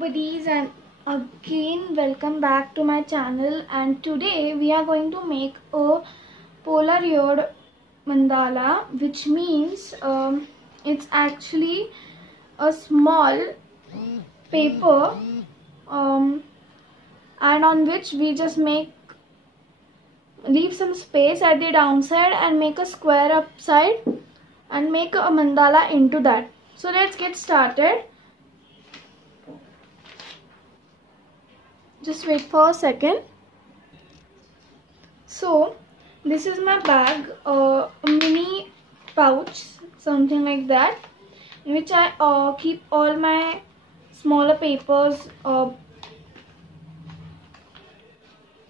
buddies, and again welcome back to my channel. And today we are going to make a Polaroid mandala, which means it's actually a small paper and on which we just leave some space at the downside and make a square upside and make a mandala into that. So let's get started. Just wait for a second. So this is my bag, a mini pouch, something like that, in which I keep all my smaller papers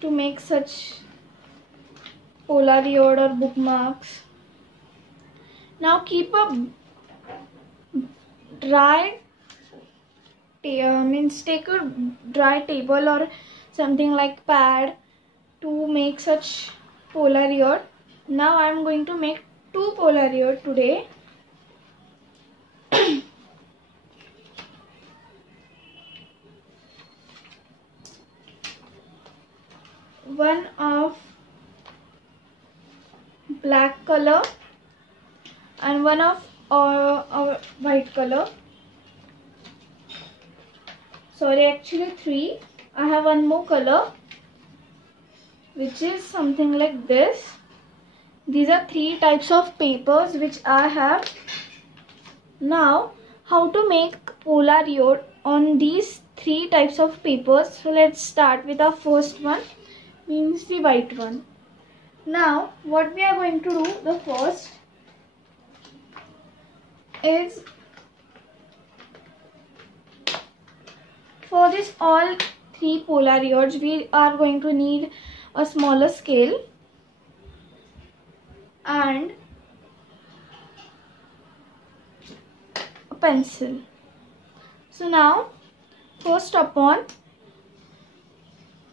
to make such Polaroid or bookmarks. Now keep a take a dry table or something like pad to make such Polaroid. Now I am going to make two Polaroid today. One of black color and one of white color. Sorry, actually three. I have one more color, which is something like this. These are three types of papers which I have. Now, how to make Polaroid on these three types of papers? So let's start with our first one, means the white one. Now, what we are going to do, the first is, for this all three Polaroids, we are going to need a smaller scale and a pencil. So now, first upon,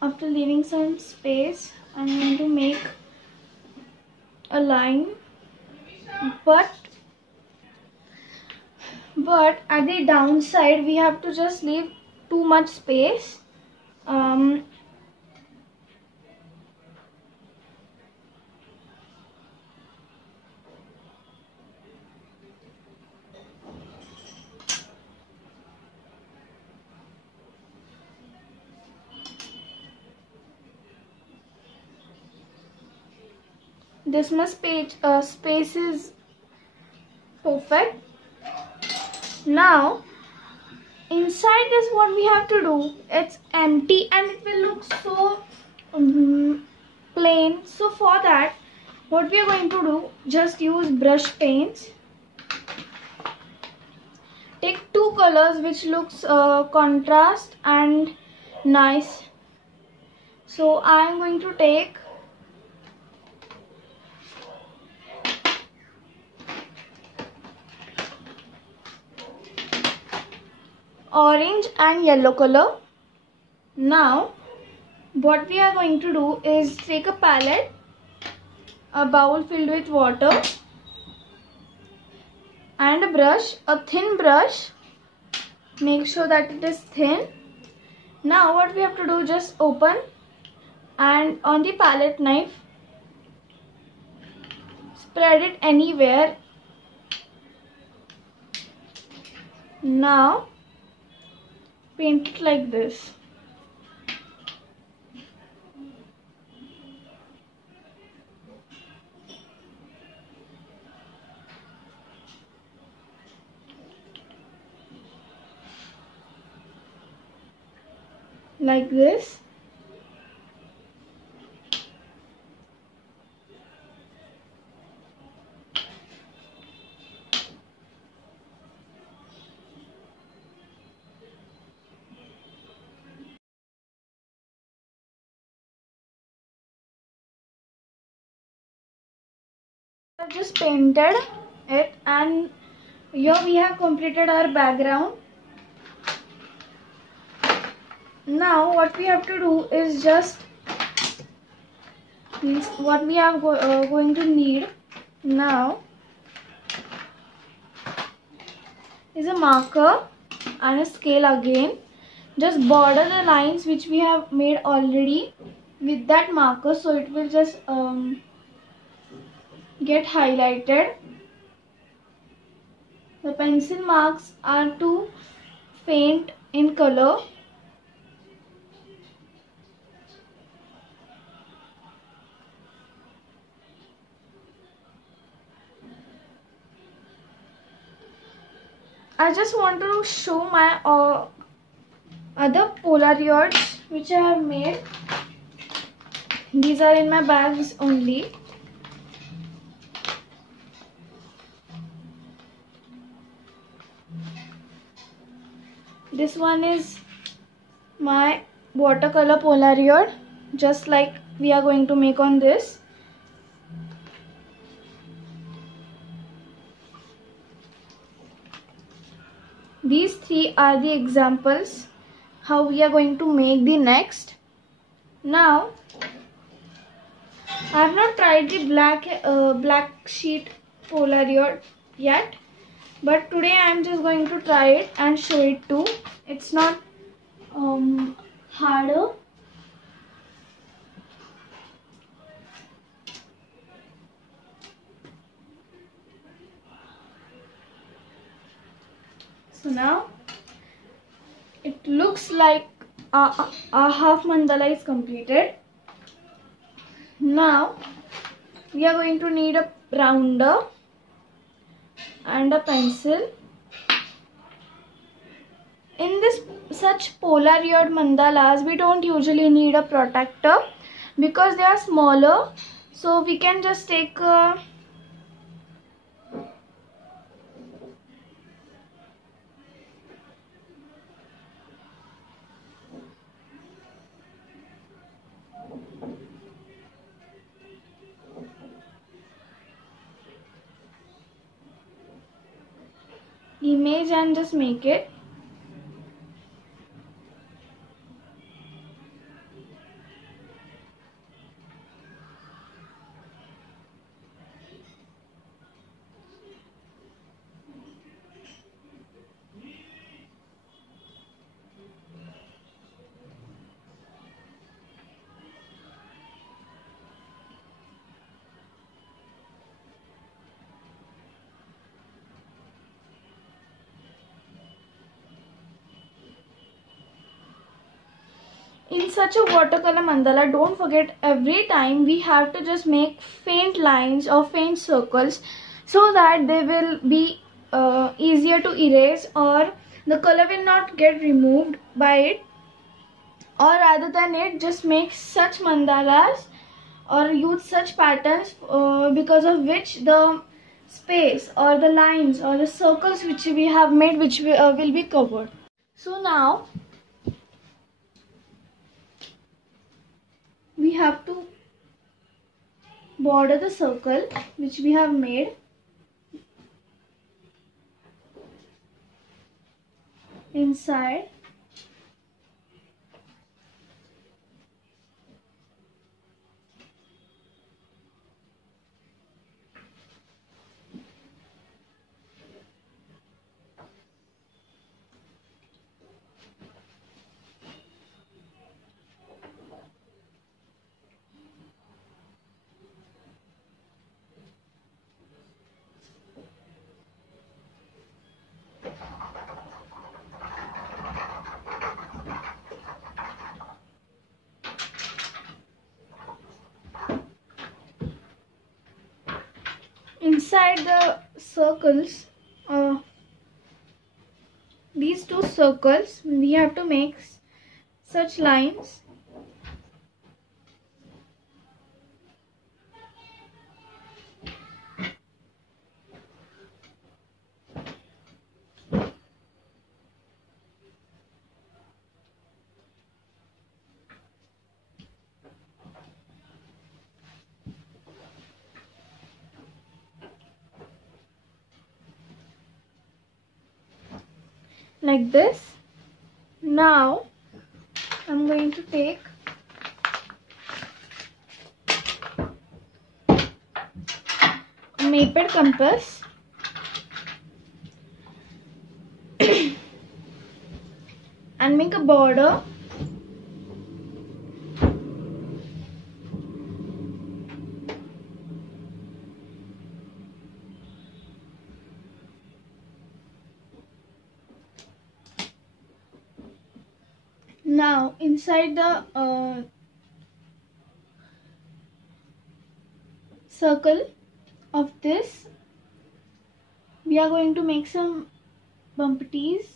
after leaving some space, I'm going to make a line, but at the downside we have to just leave too much space. This much space is perfect. Now inside this, what we have to do, it's empty and it will look so plain. So for that, what we are going to do, just use brush paints. Take two colors which looks contrast and nice. So I am going to take orange and yellow color. Now what we are going to do is take a palette, a bowl filled with water, and a brush, a thin brush. Make sure that it is thin. Now what we have to do, just open and on the palette knife spread it anywhere. Now paint it like this. Like this. I just painted it, and here we have completed our background. Now what we have to do is just what we are going to need now is a marker and a scale again. just border the lines which we have made already with that marker, so it will just get highlighted. The pencil marks are too faint in color. I just want to show my other Polaroids which I have made. These are in my bags only. This one is my watercolor Polaroid, just like we are going to make on this. These three are the examples how we are going to make the next. Now I have not tried the black sheet Polaroid yet, but today I am just going to try it and show it too. It's not harder. So now it looks like our half mandala is completed. Now we are going to need a rounder and a pencil. In this such Polaroid mandalas, we don't usually need a protector because they are smaller, so we can just take a image and just make it. In such a watercolor mandala, don't forget every time we have to just make faint lines or faint circles so that they will be easier to erase, or the color will not get removed by it. Or rather than it, just make such mandalas or use such patterns because of which the space or the lines or the circles which we have made will be covered. So now we have to border the circle which we have made. Inside the circles, these two circles, we have to make such lines. Like this. Now I'm going to take a maple compass and and make a border. Now inside the circle of this, we are going to make some bumpties.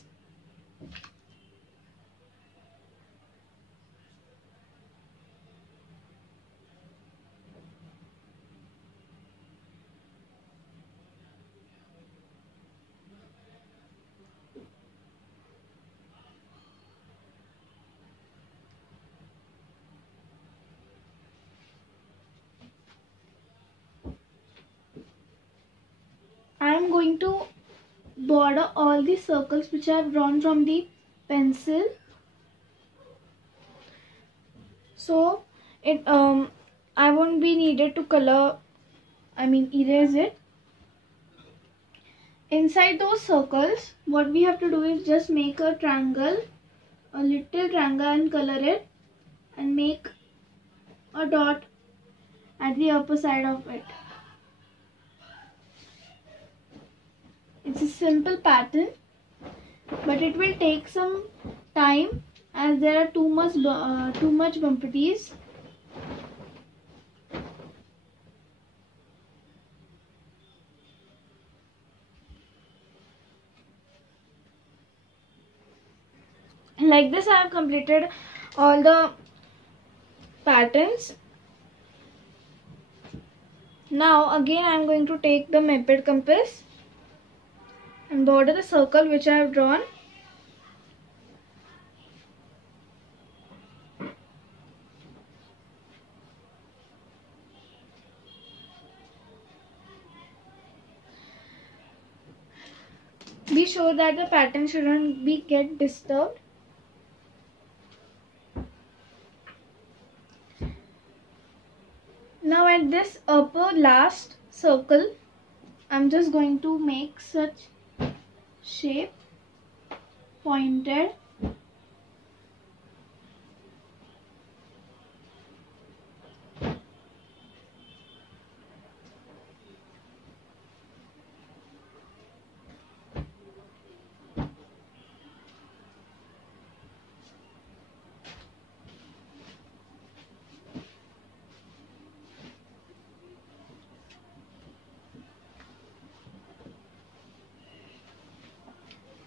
I am going to border all the circles which I have drawn from the pencil. So it I won't be needed to erase it. Inside those circles, what we have to do is just make a triangle, a little triangle, and color it and make a dot at the upper side of it. It's a simple pattern, but it will take some time as there are too much bumpties. Like this, I have completed all the patterns. Now again I am going to take the method compass and border the circle which I have drawn. Be sure that the pattern shouldn't get disturbed. Now at this upper last circle, I'm just going to make such shape, pointed.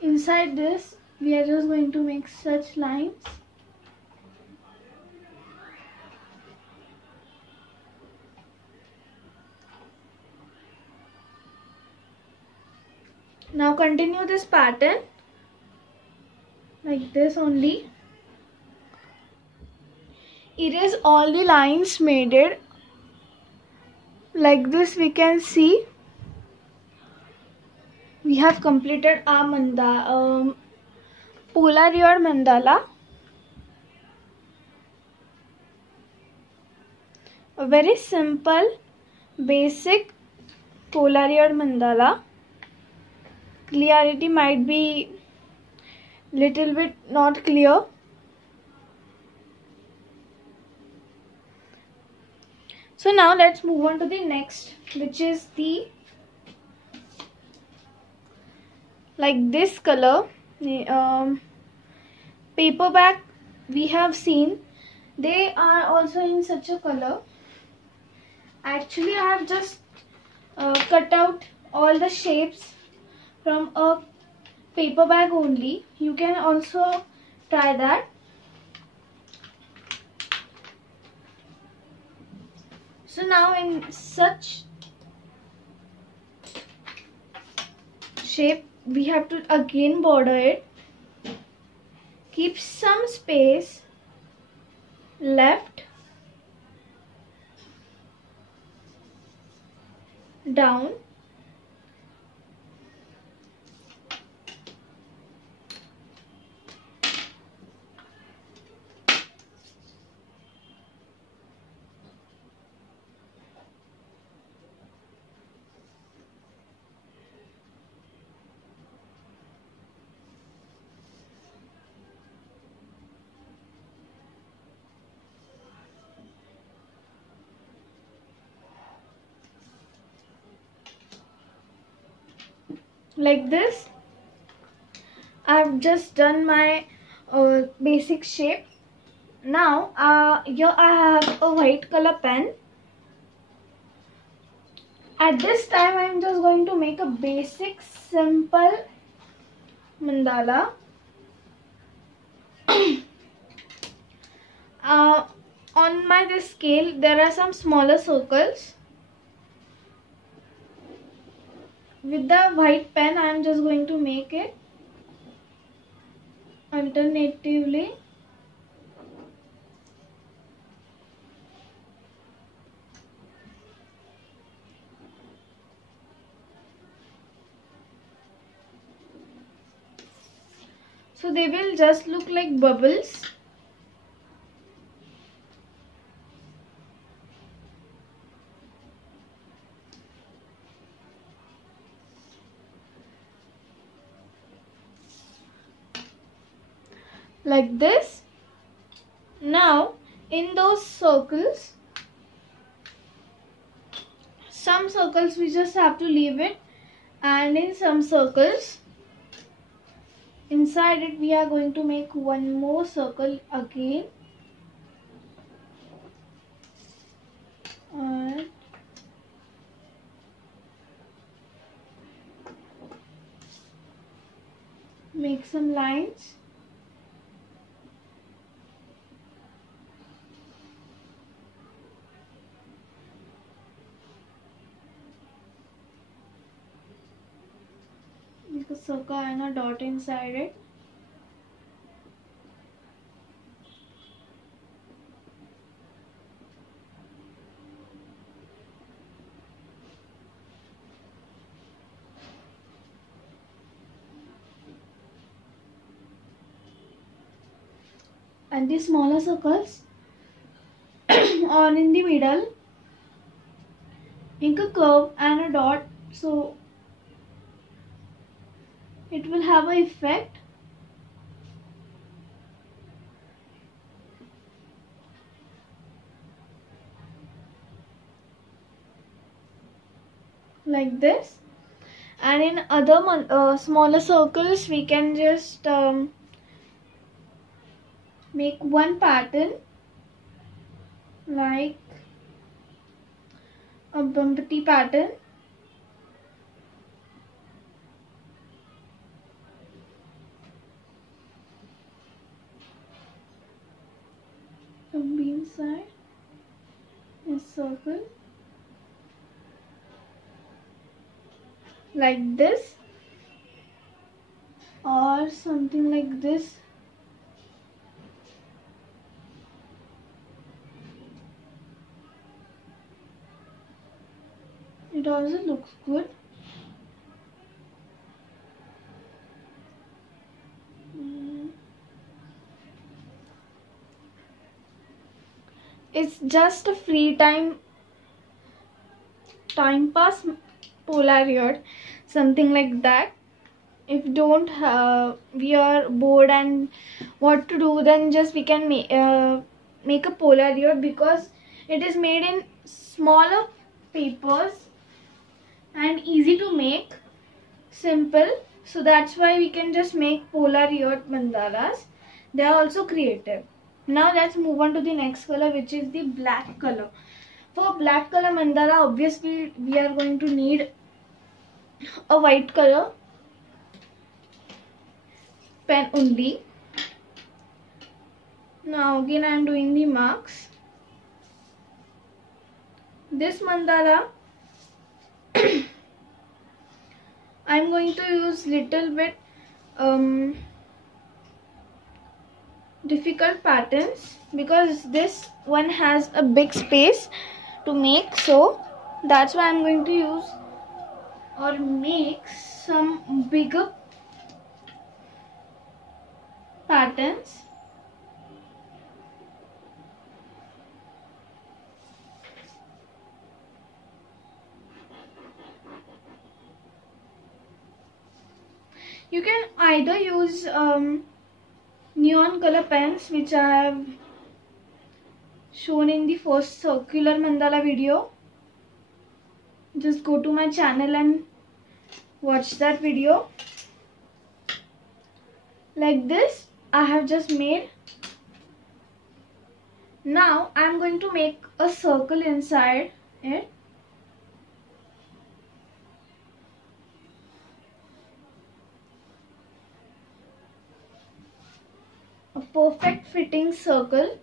Inside this, we are just going to make such lines. Now continue this pattern like this only. Erase all the lines made it. Like this we can see we have completed our Polaroid mandala. A very simple, basic Polaroid mandala. Clarity might be little bit not clear. So now let's move on to the next, which is the like this color. Paperback we have seen, they are also in such a color. Actually I have just cut out all the shapes from a paper bag only. You can also try that. So now in such shape we have to again border it. Keep some space left, down, like this. I've just done my basic shape. Now here I have a white color pen. At this time I'm just going to make a basic simple mandala. On my this scale there are some smaller circles. With the white pen I am just going to make it alternatively. So they will just look like bubbles. Like this. Now in those circles, some circles we just have to leave it, and in some circles inside it we are going to make one more circle again, and make some lines. Make a circle and a dot inside it. And the smaller circles on in the middle, make a curve and a dot, so it will have an effect. Like this. And in other smaller circles we can just make one pattern like a bumpy pattern. From inside a circle like this, or something like this. It also looks good. It's just a free time pass Polaroid, something like that. If we are bored and what to do, then just we can make a Polaroid, because it is made in smaller papers and easy to make, simple. So that's why we can just make Polaroid mandalas. They are also creative. Now let's move on to the next color, which is the black color. For black color mandala, obviously we are going to need a white color pen only. Now again I am doing the marks. This mandala I am going to use little bit difficult patterns, because this one has a big space to make, so that's why I'm going to use or make some bigger patterns. You can either use neon color pens, which I have shown in the first circular mandala video. Just go to my channel and watch that video. Like this I have just made. Now I am going to make a circle inside it. A perfect fitting circle.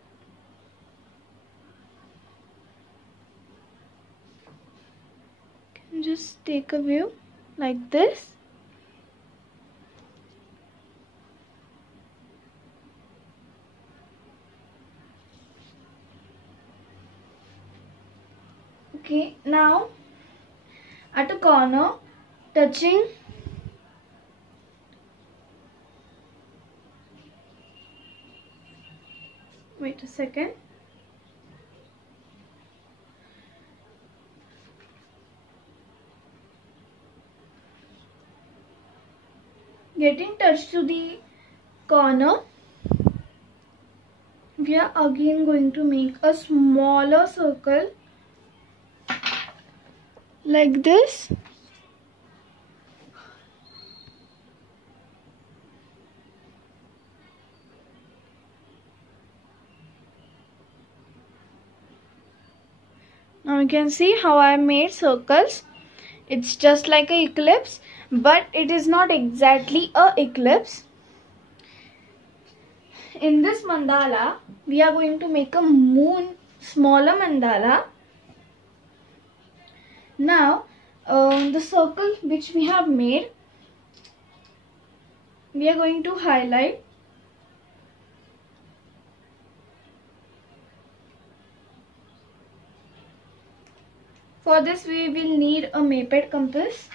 Can just take a view like this. Okay, now at a corner touching wait a second. Getting touched to the corner, we are again going to make a smaller circle like this. Now you can see how I made circles. It's just like an eclipse, but it is not exactly a eclipse. In this mandala, we are going to make a moon, smaller mandala. Now, the circle which we have made, we are going to highlight. For this we will need a maped compass.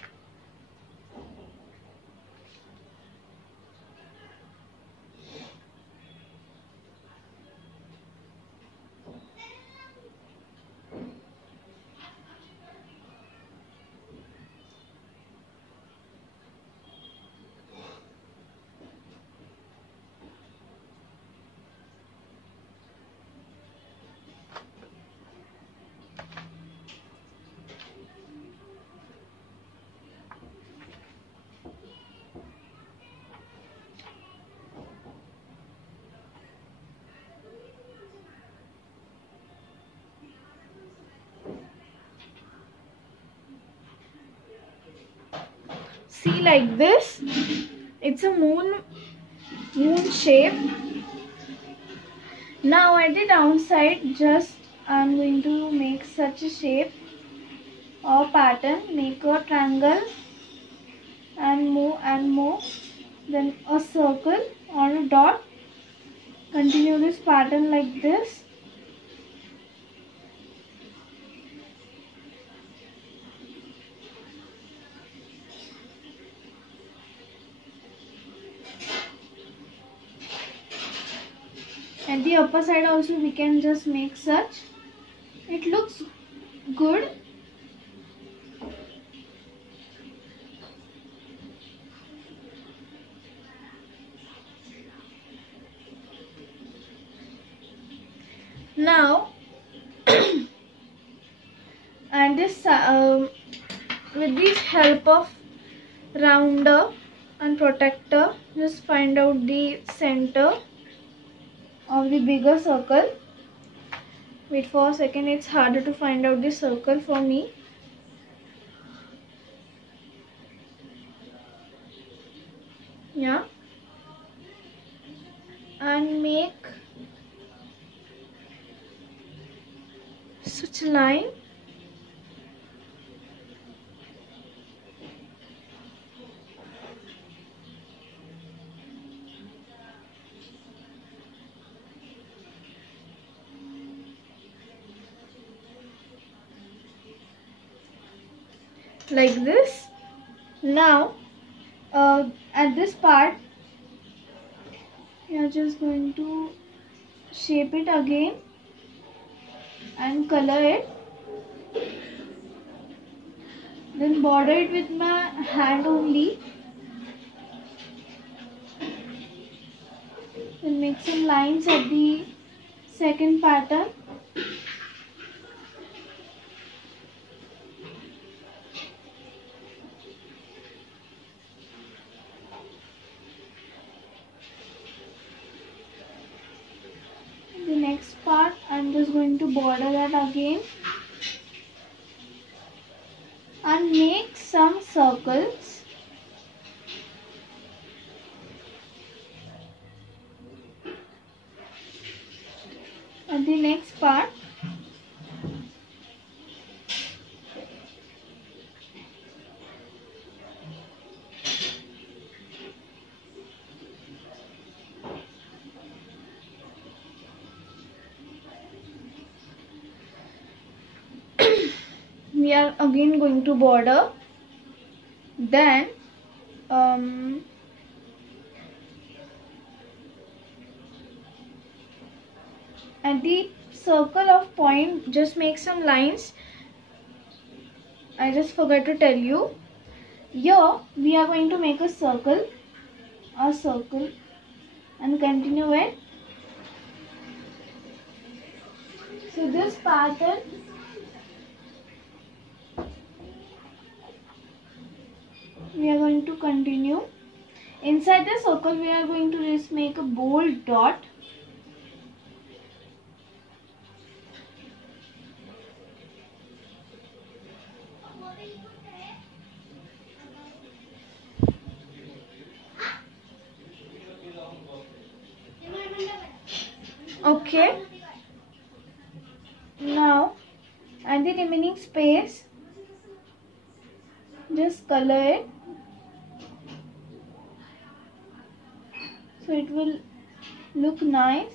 See, like this, it's a moon shape. Now at the downside, just I'm going to make such a shape or pattern. Make a triangle and move, then a circle or a dot. Continue this pattern like this. At the upper side also we can just make such. It looks good. Now and this with the help of rounder and protector, just find out the center of the bigger circle. Wait for a second, it's harder to find out the circle for me. Yeah, and make such a line. Like this. Now at this part we are just going to shape it again and color it, then border it with my hand only, then make some lines at the second pattern. just going to border that again and make some circles. And the next part, we are again going to border. Then at the circle of point, just make some lines. I just forgot to tell you. Here we are going to make a circle, and continue it. So this pattern we are going to continue. Inside the circle we are going to just make a bold dot. Okay. Now, and the remaining space, just color it. So it will look nice.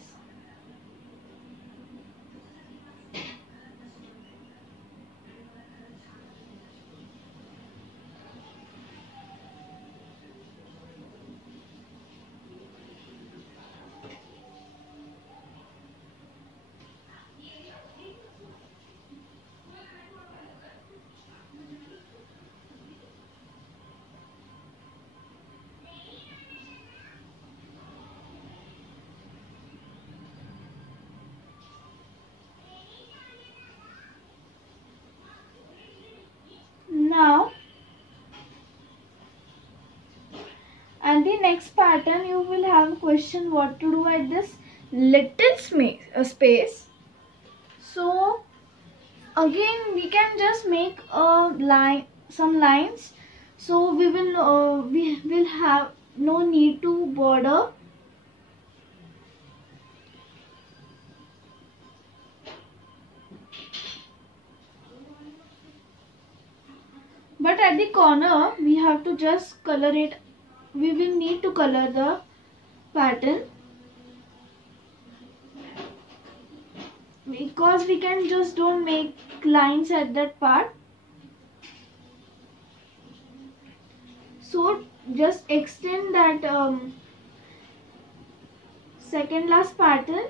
Now, and the next pattern you will have a question what to do at this little space. So again we can just make a line, some lines. So we will have no need to border. But at the corner we have to just color it. We will need to color the pattern, because we can just don't make lines at that part. So just extend that second last pattern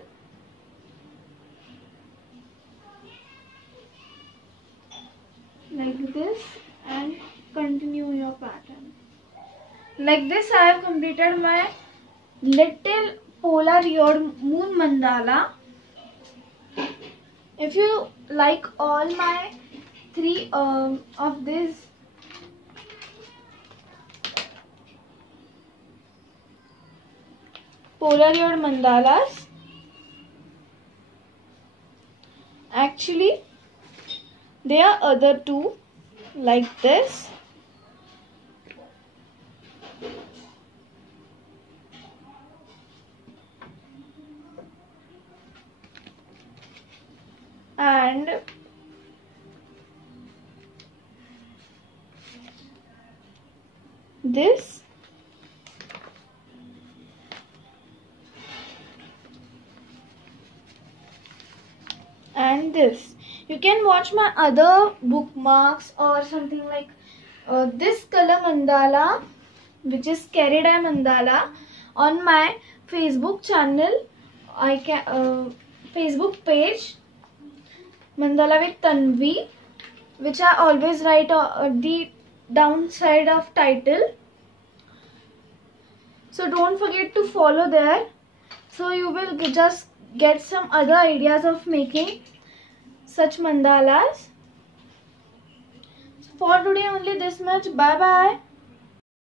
like this and continue your pattern. Like this I have completed my little Polaroid moon mandala. If you like all my three of these Polaroid mandalas, actually there are other two like this. And this, and this. You can watch my other bookmarks or something like this color mandala, which is carried eye mandala, on my Facebook channel. I can Facebook page Mandala with Tanvi, which I always write the downside of title. So don't forget to follow there. So you will just get some other ideas of making such mandalas. So for today only this much. Bye bye.